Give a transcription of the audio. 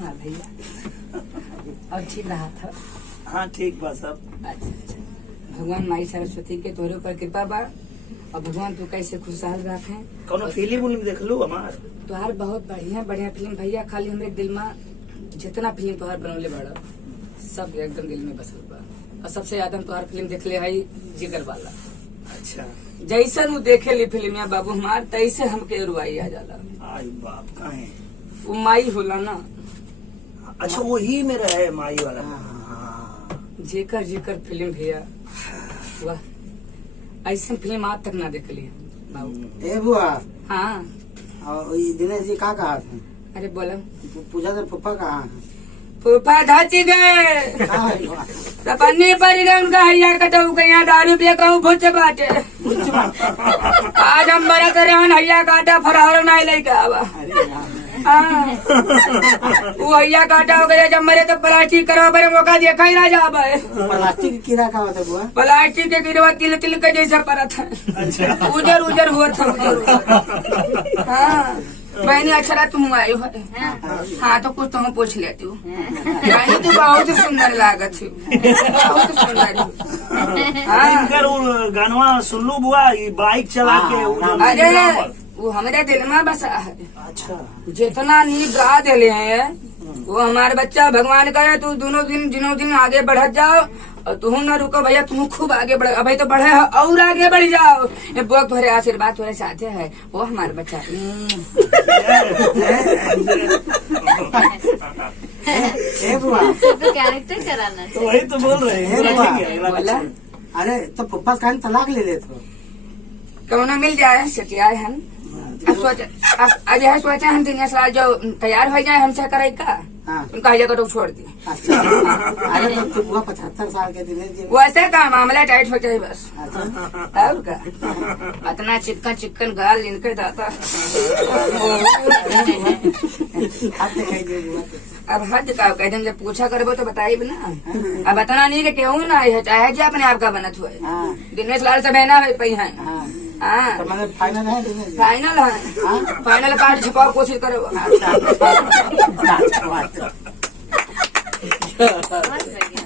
हाँ भैया और ठीक रहा था। हाँ ठीक बा सब। अच्छा, भगवान माई सरस्वती के तोरे ऊपर कृपा बा और भगवान तू कैसे खुशहाल रखे। कौनो फिल्म उलिम देख लू हमार? तुहार बहुत बढ़िया बढ़िया फिल्म भैया, खाली हमरे दिल में जितना फिल्म तुहार बनवले बड़ा सब एकदम दिल में बसल बा। और सबसे ज्यादा तुहार फिल्म देखले है जिगर वाला। अच्छा, जैसन वो देखे ली फिल्म या बाबू हमार तैसे हमके रुआई आ जाला। आई बाप काहे? वो माई होला ना। अच्छा वही में रहे माई वाला। जेकर जेकर फिल्म भैया वाह, ऐसा फिल्म आज तक ना देखली बाबू। ए बुआ, हाँ और ये दिनेश जी कहाँ कहाँ थे? अरे बोलो पूजा से फूफा कहाँ है? फूफा धाची गए कहाँ है बुआ? सपन्नी पर गए उनका हैया कटऊ के यहाँ दारू पिया कहूँ भुज बाटे। आज हम बड़ा करे हैया काटा फरार नहीं लेके आवा। अरे यार, हाँ। वो हैया काटा हो गया जब मरे तो प्लास्टिक करो बड़े मौका देखा ही ना जा पाए। प्लास्टिक की कीड़ा कहाँ होता बुआ? प्लास्टिक के गिरवा तिल तिल के जैसा पड़ा था। उजर उजर हुआ था उजर। हाँ बहनी अच्छा तुम आई हो। हाँ तो कुछ तुम पूछ लेती हूँ। बहनी तू बहुत सुंदर लागत थी, बहुत सुंदर। इनकर वो गानवा सुन लू बुआ, ये बाइक चला के वो जो अरे वो हमारे दिल में बसा है। अच्छा जितना नी गा दिले हैं वो हमारे बच्चा भगवान करे तू दोनों दिन आगे बढ़त जाओ और तू न रुको भैया, तू खूब आगे बढ़। अभी तो बढ़े और आगे बढ़ जाओ। ये बुआ तुम्हारे आशीर्वाद तुम्हारे साथे है वो हमारे बच्चा। ए बुआ, तो कैरेक्टर कराना तो वही तो बोल रहे हैं। बुआ, ठीक है, अगला बोला question। अरे तो पप्पा कहीं तलाक ले लेते हो? कौनो मिल जाए सटियाए हम। अब सोचा हम दिनेश लाल जो तैयार हो जाए हमसे करे का हाँ। उनका हैया कटो छोड़ दी। अच्छा, अरे तो बुआ 75 साल के दिनेश जी। वैसे का मामला टाइट हो जाए बस। अच्छा, और का इतना चिकन गाल इनके दाता। हाथ दिखाई दे बुआ तो। अब हद का कह देंगे पूछा करबो तो बताइब ना। अब इतना नहीं कि केहू ना है चाहे जी अपने आप का बनत हुए। हाँ, दिनेश लाल से बहना है पही है। हाँ, हाँ तो मैंने फाइनल है दिनेश जी? फाइनल है, फाइनल कार्ड छुपाओ कोशिश करो। अच्छा, अच्छा, अच्छा, अच्छा। बहुत बढ़िया।